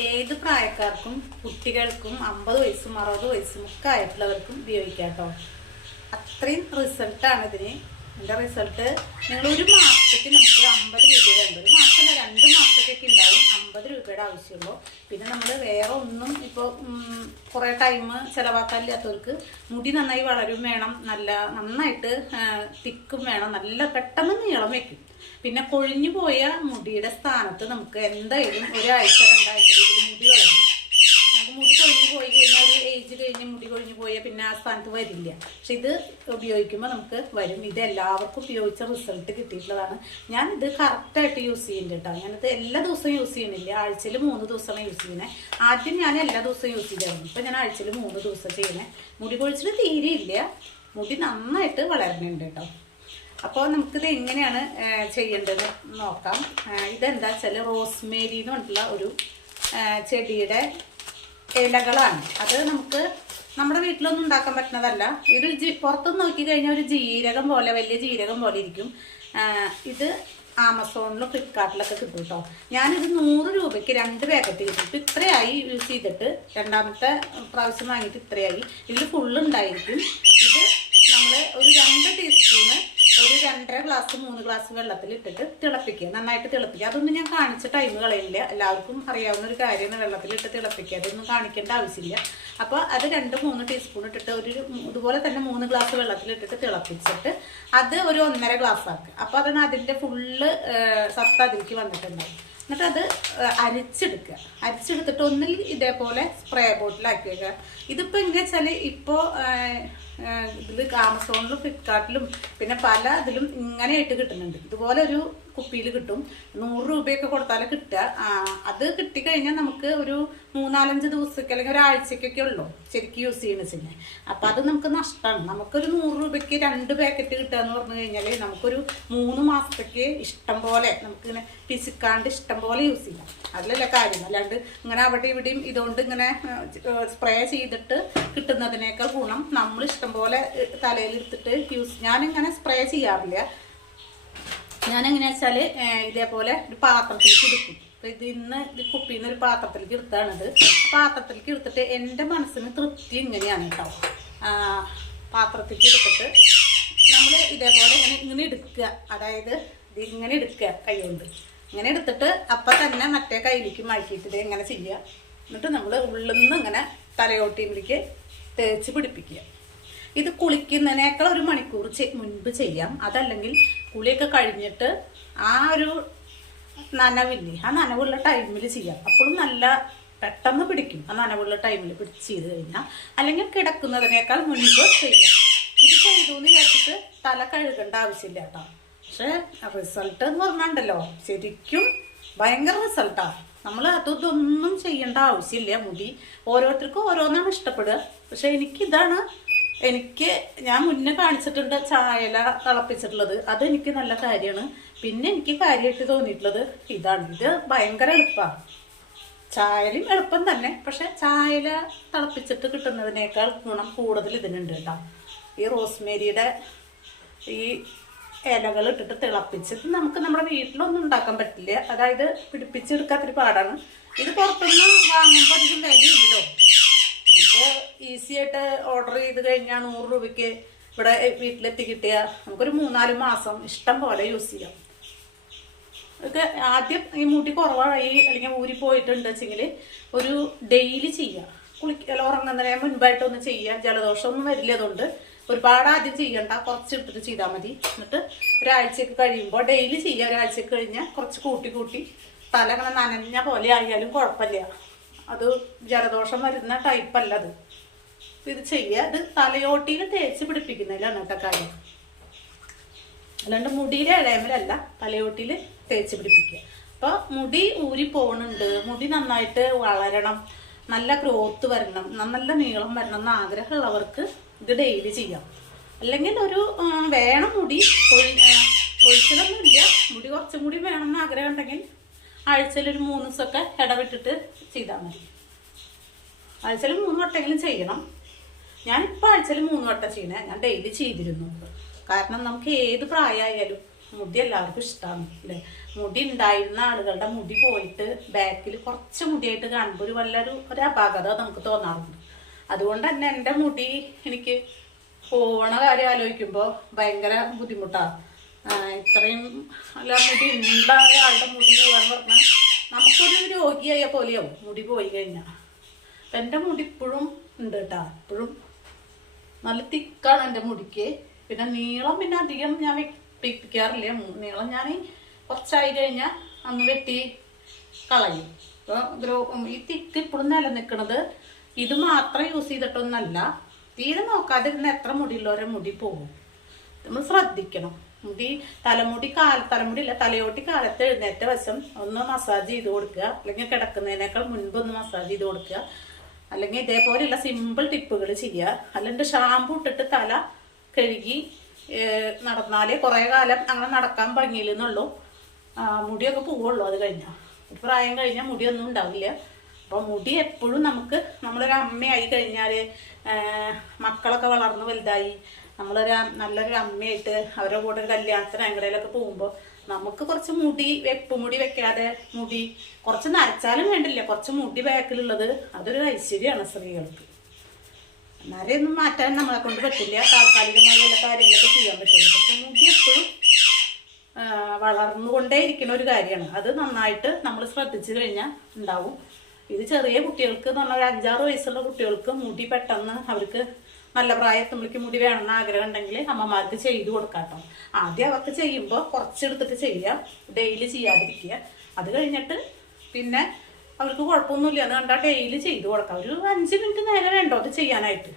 ഏത് പ്രായക്കാർക്കും കുട്ടികൾക്കും 50 വയസ്സും 60 വയസ്സും ഒക്കെ ആയിട്ടുള്ളവർക്കും ഉപയോഗിക്കാം കേട്ടോ. അത്രയും റിസൾട്ടാണ് ഇതിന്. എൻ്റെ റിസൾട്ട് നിങ്ങൾ ഒരു മാസത്തേക്ക് നമുക്ക് 50 രൂപയുണ്ട്. ഒരു മാസമല്ല 2 മാസത്തേക്കൊക്കെ ഉണ്ടാവും 50 രൂപയുടെ ആവശ്യമുള്ളൂ. പിന്നെ നമ്മൾ വേറെ ഒന്നും ഇപ്പോൾ കുറേ ടൈം ചിലവാക്കാനില്ലാത്തവർക്ക് മുടി നന്നായി വളരും വേണം, നന്നായിട്ട് തിക്കും വേണം, നല്ല പെട്ടെന്ന് നീളം വയ്ക്കും. പിന്നെ കൊഴിഞ്ഞു പോയ മുടിയുടെ സ്ഥാനത്ത് നമുക്ക് എന്തായാലും ഒരാഴ്ച 2 ആഴ്ചയിൽ മുടി വളരും. നമുക്ക് മുടി കൊഴിഞ്ഞു പോയി കഴിഞ്ഞാൽ ഒരു ഏജ് കഴിഞ്ഞ് മുടി കൊഴിഞ്ഞു പോയാൽ പിന്നെ ആ സ്ഥാനത്ത് വരില്ല. പക്ഷെ ഇത് ഉപയോഗിക്കുമ്പോൾ നമുക്ക് വരും. ഇത് എല്ലാവർക്കും ഉപയോഗിച്ച റിസൾട്ട് കിട്ടിയിട്ടുള്ളതാണ്. ഞാനിത് കറക്റ്റായിട്ട് യൂസ് ചെയ്യുന്നുണ്ട് കേട്ടോ. ഞാനിത് എല്ലാ ദിവസവും യൂസ് ചെയ്യുന്നില്ല, ആഴ്ചയിൽ 3 ദിവസമാണ് യൂസ് ചെയ്യുന്നത്. ആദ്യം ഞാൻ എല്ലാ ദിവസവും യൂസ് ചെയ്തായിരുന്നു. ഇപ്പം ഞാൻ ആഴ്ചയിൽ 3 ദിവസം ചെയ്യുന്നത്. മുടി കൊഴിച്ചിട്ട് തീരെ ഇല്ല, മുടി നന്നായിട്ട് വളരുന്നുണ്ട് കേട്ടോ. അപ്പോൾ നമുക്കിത് എങ്ങനെയാണ് ചെയ്യേണ്ടത് നോക്കാം. ഇതെന്താ വെച്ചാൽ റോസ്മേരി എന്ന് പറഞ്ഞിട്ടുള്ള ഒരു ചെടിയുടെ ഇലകളാണ്. അത് നമുക്ക് നമ്മുടെ വീട്ടിലൊന്നും ഉണ്ടാക്കാൻ പറ്റുന്നതല്ല. ഇത് പുറത്തുനിന്ന് നോക്കി കഴിഞ്ഞാൽ ഒരു ജീരകം പോലെ, വലിയ ജീരകം പോലെ ഇരിക്കും. ഇത് ആമസോണിലും ഫ്ലിപ്കാർട്ടിലൊക്കെ കിട്ടും കേട്ടോ. ഞാനിത് 100 രൂപയ്ക്ക് 2 പാക്കറ്റ് കിട്ടും. ഇപ്പം ഇത്രയായി യൂസ് ചെയ്തിട്ട്, രണ്ടാമത്തെ പ്രാവശ്യം വാങ്ങിയിട്ട് ഇത്രയായി. ഇതിൽ ഫുള്ളുണ്ടായിരിക്കും. ഇത് നമ്മൾ ഒരു 2 ടീസ്പൂണ് ഒരു 2.5 ഗ്ലാസ് 3 ഗ്ലാസ് വെള്ളത്തിൽ ഇട്ടിട്ട് തിളപ്പിക്കുക, നന്നായിട്ട് തിളപ്പിക്കുക. അതൊന്നും ഞാൻ കാണിച്ച ടൈം കളയില്ല, എല്ലാവർക്കും അറിയാവുന്ന ഒരു കാര്യമാണ്. വെള്ളത്തിലിട്ട് തിളപ്പിക്കുക, അതൊന്നും കാണിക്കേണ്ട ആവശ്യമില്ല. അപ്പോൾ അത് 2-3 ടീസ്പൂൺ ഇട്ടിട്ട് ഇതുപോലെ തന്നെ 3 ഗ്ലാസ് വെള്ളത്തിലിട്ടിട്ട് തിളപ്പിച്ചിട്ട് അത് ഒരു 1.5 ഗ്ലാസ് ആക്കുക. അപ്പോൾ അതാണ് അതിൻ്റെ ഫുള്ള് സത്ത അതിലേക്ക് വന്നിട്ടുണ്ടാവും. എന്നിട്ട് അത് അരിച്ചെടുക്കുക. അരിച്ചെടുത്തിട്ട് ഒന്നിൽ ഇതേപോലെ സ്പ്രേ ബോട്ടിലാക്കി വയ്ക്കുക. ഇതിപ്പോൾ എങ്ങനെ വെച്ചാൽ ഇപ്പോൾ ഇതിൽ ആമസോണിലും ഫ്ലിപ്കാർട്ടിലും പിന്നെ പല ഇതിലും ഇങ്ങനെയായിട്ട് കിട്ടുന്നുണ്ട്. ഇതുപോലെ ഒരു കുപ്പിയിൽ കിട്ടും. 100 രൂപയൊക്കെ കൊടുത്താലും കിട്ടുക. അത് കിട്ടിക്കഴിഞ്ഞാൽ നമുക്ക് ഒരു 3-4 ദിവസത്തേക്ക് അല്ലെങ്കിൽ ഒരാഴ്ചക്കൊക്കെ ഉള്ളൂ ശരിക്കും യൂസ് ചെയ്യുന്ന വെച്ചാൽ. അപ്പം അത് നമുക്ക് നഷ്ടമാണ്. നമുക്കൊരു 100 രൂപയ്ക്ക് 2 പാക്കറ്റ് കിട്ടുക എന്ന് പറഞ്ഞു കഴിഞ്ഞാൽ നമുക്കൊരു 3 മാസത്തേക്ക് ഇഷ്ടം പോലെ നമുക്കിങ്ങനെ പിശുക്കാണ്ട് ഇഷ്ടം പോലെ യൂസ് ചെയ്യാം. അതിലല്ല കാര്യം. അല്ലാണ്ട് ഇങ്ങനെ അവിടെ ഇവിടെയും ഇതുകൊണ്ട് ഇങ്ങനെ സ്പ്രേ ചെയ്തിട്ട് കിട്ടുന്നതിനേക്കാൾ ഗുണം നമ്മൾ ഇഷ്ടം പോലെ തലയിലെടുത്തിട്ട് ഞാനിങ്ങനെ സ്പ്രേ ചെയ്യാറില്ല. ഞാനെങ്ങനെയാ വെച്ചാൽ ഇതേപോലെ ഒരു പാത്രത്തിലേക്ക് എടുക്കും. ഇത് കുപ്പിയിൽ നിന്ന് ഒരു പാത്രത്തിലേക്ക് എടുത്താണിത്. പാത്രത്തിലേക്ക് എടുത്തിട്ട് എൻ്റെ മനസ്സിന് തൃപ്തി ഇങ്ങനെയാണ് കേട്ടോ. പാത്രത്തിലേക്ക് എടുത്തിട്ട് നമ്മൾ ഇതേപോലെ ഇങ്ങനെ എടുക്കുക. അതായത് ഇത് ഇങ്ങനെ എടുക്കുക, കൈ കൊണ്ട് ഇങ്ങനെ എടുത്തിട്ട് അപ്പം തന്നെ മറ്റേ കയ്യിലേക്ക് മഴക്കിയിട്ട് ഇത് എങ്ങനെ ചെയ്യുക. എന്നിട്ട് നമ്മൾ ഉള്ളിൽ നിന്ന് ഇങ്ങനെ തലയോട്ടിയിലേക്ക് തേച്ച് പിടിപ്പിക്കുക. ഇത് കുളിക്കുന്നതിനേക്കാൾ 1 മണിക്കൂർ മുൻപ് ചെയ്യാം. അതല്ലെങ്കിൽ കുളിയൊക്കെ കഴിഞ്ഞിട്ട് ആ ഒരു നനവില്ലേ, ആ നനവുള്ള ടൈമിൽ ചെയ്യാം. അപ്പോഴും നല്ല പെട്ടെന്ന് പിടിക്കും. ആ നനവുള്ള ടൈമിൽ ചെയ്ത് കഴിഞ്ഞാൽ. അല്ലെങ്കിൽ കിടക്കുന്നതിനേക്കാൾ മുൻപ് ചെയ്യാം. ഇത് ചെയ്തു എന്ന് വിചാരിച്ചിട്ട് തല കഴുകേണ്ട ആവശ്യമില്ല കേട്ടോ. പക്ഷെ റിസൾട്ട് എന്ന് പറഞ്ഞാണ്ടല്ലോ ശരിക്കും ഭയങ്കര റിസൾട്ടാണ്. നമ്മൾ അതൊന്നും ചെയ്യേണ്ട ആവശ്യമില്ല. മുടി ഓരോരുത്തർക്കും ഓരോന്നാണ് ഇഷ്ടപ്പെടുക. പക്ഷെ ഞാൻ മുന്നേ കാണിച്ചിട്ടുണ്ട് ചായല തിളപ്പിച്ചിട്ടുള്ളത്. അതെനിക്ക് നല്ല കാര്യമാണ്. പിന്നെ എനിക്ക് കാര്യമായിട്ട് തോന്നിയിട്ടുള്ളത് ഇതാണ്. ഇത് ഭയങ്കര എളുപ്പമാണ്. ചായലും എളുപ്പം തന്നെ, പക്ഷെ ചായല തിളപ്പിച്ചിട്ട് കിട്ടുന്നതിനേക്കാൾ ഗുണം കൂടുതൽ ഇതിനുണ്ട് കേട്ടോ. ഈ റോസ്മേരിയുടെ ഈ ഇലകൾ ഇട്ടിട്ട് തിളപ്പിച്ചിട്ട് നമുക്ക് നമ്മുടെ വീട്ടിലൊന്നും ഉണ്ടാക്കാൻ പറ്റില്ല. അതായത് പിടിപ്പിച്ചെടുക്കാത്തൊരു പാടാണ്. ഇത് പുറത്തുനിന്ന് വാങ്ങുമ്പോൾ അധികം വിലയില്ലല്ലോ. ഇപ്പോൾ ഈസി ആയിട്ട് ഓർഡർ ചെയ്ത് കഴിഞ്ഞാൽ 100 രൂപയ്ക്ക് ഇവിടെ വീട്ടിലെത്തി കിട്ടിയാൽ നമുക്കൊരു 3-4 മാസം ഇഷ്ടം പോലെ യൂസ് ചെയ്യാം. ഇതൊക്കെ ആദ്യം ഈ മുടി കുറവായി അല്ലെങ്കിൽ ഊരി പോയിട്ടുണ്ട് വെച്ചെങ്കിൽ ഒരു ഡെയിലി ചെയ്യുക. ഉറങ്ങുന്നതിന് മുൻപായിട്ടൊന്ന് ചെയ്യുക. ജലദോഷമൊന്നും വരില്ല. അതുകൊണ്ട് ഒരുപാട് ആദ്യം ചെയ്യണ്ട, കുറച്ച് എടുത്തിട്ട് ചെയ്താൽ മതി. എന്നിട്ട് ഒരാഴ്ചയൊക്കെ കഴിയുമ്പോൾ ഡെയിലി ചെയ്യുക. ഒരാഴ്ചയൊക്കെ കഴിഞ്ഞാൽ കുറച്ച് കൂട്ടി തല അങ്ങനെ നനഞ്ഞ പോലെ ആയാലും കുഴപ്പമില്ല. അത് ജലദോഷം വരുന്ന ടൈപ്പല്ല അത്. ഇത് ചെയ്യുക. ഇത് തലയോട്ടിയിൽ തേച്ച് പിടിപ്പിക്കുന്നതിലാണ് കേട്ടോ കാര്യം. അല്ലാണ്ട് മുടിയിലെ ഇളയമലല്ല, തലയോട്ടിയിൽ തേച്ച് പിടിപ്പിക്കുക. അപ്പോൾ മുടി ഊരി പോകുന്നുണ്ട്, മുടി നന്നായിട്ട് വളരണം, നല്ല ഗ്രോത്ത് വരണം, നല്ല നീളം വരണം എന്ന് ആഗ്രഹമുള്ളവർക്ക് ഇത് ഡെയിലി ചെയ്യാം. അല്ലെങ്കിൽ വേണം മുടി കൊഴിച്ചിലൊന്നുമില്ല, മുടി കുറച്ചും കൂടി വേണമെന്ന് ആഗ്രഹം ഉണ്ടെങ്കിൽ ആഴ്ചയിൽ ഒരു 3 ദിവസമൊക്കെ ഇടവിട്ടിട്ട് ചെയ്താൽ മതി. ആഴ്ചയിൽ 3 വട്ടമെങ്കിലും ചെയ്യണം. ഞാനിപ്പോൾ ആഴ്ചയിൽ 3 വട്ടം ചെയ്യണേ. ഞാൻ ഡെയിലി ചെയ്തിരുന്നു. കാരണം നമുക്ക് ഏത് പ്രായമായാലും മുടി എല്ലാവർക്കും ഇഷ്ടമാണ് അല്ലേ. മുടി ഉണ്ടായിരുന്ന ആളുകളുടെ മുടി പോയിട്ട് ബാക്കിൽ കുറച്ച് മുടിയായിട്ട് കാണുമ്പോൾ ഒരു അപാകത നമുക്ക് തോന്നാറുണ്ട്. അതുകൊണ്ട് തന്നെ എൻ്റെ മുടി എനിക്ക് പോണ കാര്യം ആലോചിക്കുമ്പോൾ ഭയങ്കര ബുദ്ധിമുട്ടാണ്. ഇത്രയും അല്ല മുടി ഉണ്ട ഒരാളുടെ മുടി പോകാന്ന് പറഞ്ഞാൽ നമുക്കൊരു രോഗിയായ പോലെയാവും മുടി പോയി കഴിഞ്ഞാൽ. അപ്പം എൻ്റെ മുടി ഇപ്പോഴും ഉണ്ട് കേട്ടോ, ഇപ്പോഴും നല്ല തിക്കാണ് എൻ്റെ മുടിക്ക്. പിന്നെ നീളം പിന്നെ അധികം ഞാൻ വെപ്പിക്കാറില്ല. നീളം ഞാൻ കുറച്ചായി കഴിഞ്ഞാൽ അന്ന് വെട്ടി കളയും. അപ്പോൾ ഈ തിക്ക് ഇപ്പോഴും നിലനിൽക്കുന്നത് ഇത് മാത്രം യൂസ് ചെയ്തിട്ടൊന്നല്ല. തീരെ നോക്കാതിരുന്ന എത്ര മുടിയുള്ളവരെ മുടി പോകും. നമ്മൾ ശ്രദ്ധിക്കണം. തലമുടി ഇല്ല, തലയോട്ടി കാലത്ത് എഴുന്നേറ്റ വശം ഒന്ന് മസാജ് ചെയ്ത് കൊടുക്കുക, അല്ലെങ്കിൽ കിടക്കുന്നതിനേക്കാൾ മുൻപ് ഒന്ന് മസാജ് ചെയ്ത് കൊടുക്കുക, അല്ലെങ്കിൽ ഇതേപോലെയുള്ള സിമ്പിൾ ടിപ്പുകൾ ചെയ്യുക. അല്ലെങ്കിൽ ഷാമ്പു ഇട്ടിട്ട് തല കഴുകി നടന്നാലേ കുറേ കാലം അങ്ങനെ നടക്കാൻ ഭംഗിയില്ലെന്നുള്ളൂ. മുടിയൊക്കെ പോവുള്ളൂ. അത് കഴിഞ്ഞാൽ ഒരു പ്രായം കഴിഞ്ഞാൽ മുടിയൊന്നും ഉണ്ടാവില്ല. അപ്പോൾ മുടി എപ്പോഴും നമ്മളൊരു അമ്മയായി കഴിഞ്ഞാൽ, മക്കളൊക്കെ വളർന്ന് വലുതായി നല്ലൊരു അമ്മയായിട്ട് അവരുടെ കൂടെ ഒരു കല്യാണത്തിന് എങ്ങടയിലൊക്കെ പോകുമ്പോൾ നമുക്ക് കുറച്ച് മുടി വെക്കാതെ മുടി കുറച്ച് നരച്ചാലും വേണ്ടില്ല, കുറച്ച് മുടി ബാക്കിലുള്ളത് അതൊരു ഐശ്വര്യമാണ് സ്ത്രീകൾക്ക്. നരയൊന്നും മാറ്റാൻ നമ്മളെ കൊണ്ട് പറ്റില്ല, താൽക്കാലികമായ എല്ലാ കാര്യങ്ങളൊക്കെ ചെയ്യാൻ പറ്റുള്ളൂ. പക്ഷെ മുടി എപ്പോഴും വളർന്നുകൊണ്ടേ ഇരിക്കുന്ന ഒരു കാര്യമാണ്. അത് നന്നായിട്ട് നമ്മൾ ശ്രദ്ധിച്ചു കഴിഞ്ഞാൽ ഉണ്ടാവും. ഇത് ചെറിയ കുട്ടികൾക്ക് എന്ന് പറഞ്ഞാൽ 5-6 വയസ്സുള്ള കുട്ടികൾക്ക് മുടി പെട്ടെന്ന് അവർക്ക് നല്ല പ്രായത്തുമ്പോഴേക്ക് മുടി വേണമെന്ന് ആഗ്രഹം ഉണ്ടെങ്കിൽ അമ്മമാർക്ക് ചെയ്തു കൊടുക്കാട്ടോ. ആദ്യം അവർക്ക് ചെയ്യുമ്പോൾ കുറച്ചെടുത്തിട്ട് ചെയ്യുക, ഡെയിലി ചെയ്യാതിരിക്കുക. അത് കഴിഞ്ഞിട്ട് പിന്നെ അവർക്ക് കുഴപ്പമൊന്നുമില്ല എന്ന് കണ്ടാൽ ഡെയിലി ചെയ്തു കൊടുക്കാം. ഒരു 5 മിനിറ്റ് നേരം വേണ്ടോ അത് ചെയ്യാനായിട്ട്.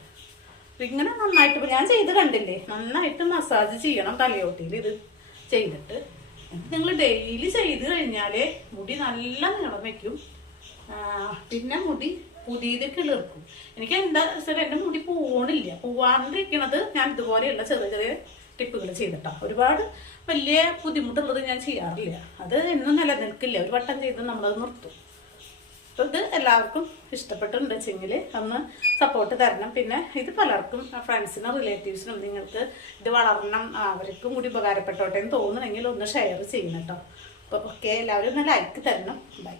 ഇങ്ങനെ നന്നായിട്ട് ഇപ്പോൾ ഞാൻ ചെയ്ത് കണ്ടില്ലേ, നന്നായിട്ട് മസാജ് ചെയ്യണം തലയോട്ടിയിൽ. ഇത് ചെയ്തിട്ട് നിങ്ങൾ ഡെയിലി ചെയ്ത് കഴിഞ്ഞാൽ മുടി നല്ല നീളം വയ്ക്കും. പിന്നെ മുടി പുതിയത് കിളിർക്കും. എനിക്ക് എന്താ വെച്ചാൽ എൻ്റെ മുടി പോവാണ്ടിരിക്കണത് ഞാൻ ഇതുപോലെയുള്ള ചെറിയ ചെറിയ ടിപ്പുകൾ ചെയ്തിട്ടാണ്. ഒരുപാട് വലിയ ബുദ്ധിമുട്ടുള്ളത് ഞാൻ ചെയ്യാറില്ല. അത് എന്നും നിലനിൽക്കില്ല, ഒരു വട്ടം ചെയ്ത് നമ്മളത് നിർത്തും. അപ്പോൾ ഇത് എല്ലാവർക്കും ഇഷ്ടപ്പെട്ടിട്ടുണ്ട് വെച്ചെങ്കിൽ ഒന്ന് സപ്പോർട്ട് തരണം. പിന്നെ ഇത് പലർക്കും ഫ്രണ്ട്സിനും റിലേറ്റീവ്സിനും നിങ്ങൾക്ക് ഇത് വളരണം, അവർക്കും കൂടി ഉപകാരപ്പെട്ടോട്ടെ എന്ന് തോന്നുന്നെങ്കിൽ ഒന്ന് ഷെയർ ചെയ്യണം കേട്ടോ. അപ്പോൾ ഓക്കെ, എല്ലാവരും ഒന്ന് ലൈക്ക് തരണം. ബൈ.